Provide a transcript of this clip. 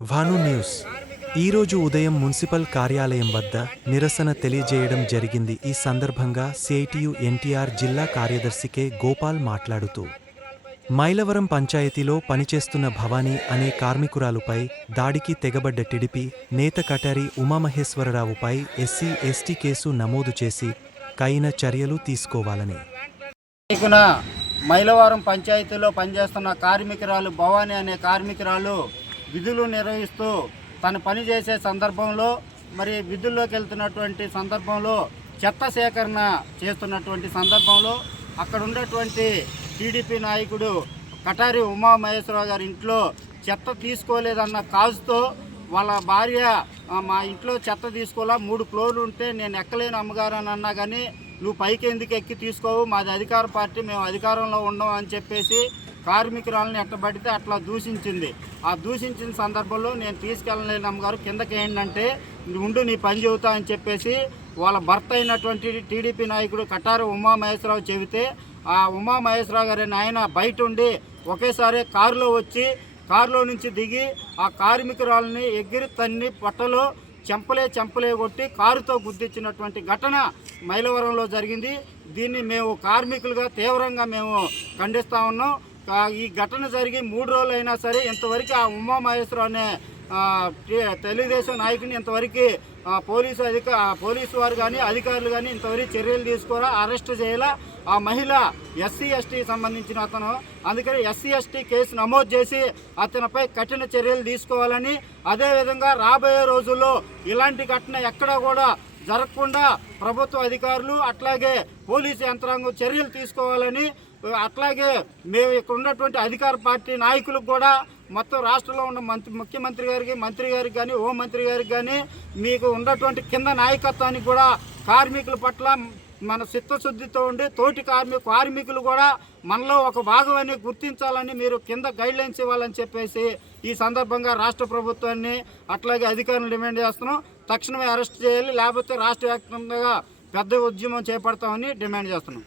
Bhanu news ఈరోజు ఉదయం municipal కార్యాలయం వద్ద నిరసన తెలియజేయడం జరిగింది. ఈ సందర్భంగా సిఐటియు ఎన్టీఆర్ జిల్లా కార్యదర్శి కె. గోపాల్ మాట్లాడుతూ, మైలవరం పంచాయతీలో పనిచేస్తున్న భవానీ అనే కార్మికురాలుపై దాడికి తెగబడ్డ టీడీపీ నేత కటారి ఉమామహేశ్వరరావుపై ఎస్సీ ఎస్టీ కేసు నమోదు చేసి కైన చర్యలు తీసుకోవాలని. మైలవరం పంచాయతీలో పనిచేస్తున్న కార్మికురాలు భవానీ అనే కార్మికురాలు విధులు నిర్వహిస్తూ తను పనిచేసే సందర్భంలో విధుల్లోకి వెళ్తున్నటువంటి సందర్భంలో చెత్త సేకరణ చేస్తున్నటువంటి సందర్భంలో అక్కడ ఉన్నటువంటి టీడీపీ నాయకుడు కటారి ఉమామహేశ్వరరావు గారి ఇంట్లో చెత్త తీసుకోలేదన్న కాజుతో వాళ్ళ భార్య మా ఇంట్లో చెత్త తీసుకోవాలా 3 ఫ్లోర్లు ఉంటే నేను ఎక్కలేను అమ్మగారు అని అన్నా కానీ నువ్వు పైకి ఎందుకు ఎక్కి తీసుకోవు, మాది అధికార పార్టీ, మేము అధికారంలో ఉండం అని చెప్పేసి కార్మికురాలని ఎట్టబడితే అట్లా దూషించింది. ఆ దూషించిన సందర్భంలో నేను తీసుకెళ్ళలేను అమ్మగారు, కిందకి ఏంటంటే ఉండు నీ పని చెబుతా అని చెప్పేసి వాళ్ళ భర్త అయినటువంటి టీడీపీ నాయకుడు కటారి ఉమామహేశ్వరరావు చెబితే ఆ ఉమామహేశ్వరరావు గారి ఆయన బయట ఉండి ఒకేసారి కారులో వచ్చి కారులో నుంచి దిగి ఆ కార్మికురాలని ఎగిరి తన్ని పొట్టలో చెంపలే కొట్టి కారుతో గుద్దించినటువంటి ఘటన మైలవరంలో జరిగింది. దీన్ని మేము కార్మికులుగా తీవ్రంగా మేము ఖండిస్తూ ఉన్నాం. ఈ ఘటన జరిగి 3 రోజులు అయినా సరే ఇంతవరకు ఆ ఉమామహేశ్వరరావు అనే తెలుగుదేశం నాయకుని ఇంతవరకు పోలీసు వారు కానీ అధికారులు కానీ ఇంతవరకు చర్యలు తీసుకోరా, అరెస్ట్ చేయాలా. ఆ మహిళ ఎస్సీ ఎస్టీ సంబంధించిన అతను, అందుకని ఎస్సీ ఎస్టీ కేసు నమోదు చేసి అతనిపై కఠిన చర్యలు తీసుకోవాలని, అదేవిధంగా రాబోయే రోజుల్లో ఇలాంటి ఘటన ఎక్కడా కూడా జరగకుండా ప్రభుత్వ అధికారులు అట్లాగే పోలీసు యంత్రాంగం చర్యలు తీసుకోవాలని, అట్లాగే మేము ఇక్కడ ఉన్నటువంటి అధికార పార్టీ నాయకులకు కూడా మొత్తం రాష్ట్రంలో ఉన్న ముఖ్యమంత్రి గారికి, మంత్రి గారికి కానీ, హోంమంత్రి గారికి కానీ, మీకు ఉన్నటువంటి కింద నాయకత్వానికి కూడా కార్మికుల పట్ల మన చిత్తశుద్ధితో ఉండి తోటి కార్మికులు కూడా మనలో ఒక భాగమని గుర్తించాలని మీరు కింద గైడ్లైన్స్ ఇవ్వాలని చెప్పేసి ఈ సందర్భంగా రాష్ట్ర ప్రభుత్వాన్ని అట్లాగే అధికారులను డిమాండ్ చేస్తున్నాం. తక్షణమే అరెస్ట్ చేయాలి, లేకపోతే రాష్ట్ర వ్యాప్తంగా పెద్ద ఉద్యమం చేపడతామని డిమాండ్ చేస్తున్నాం.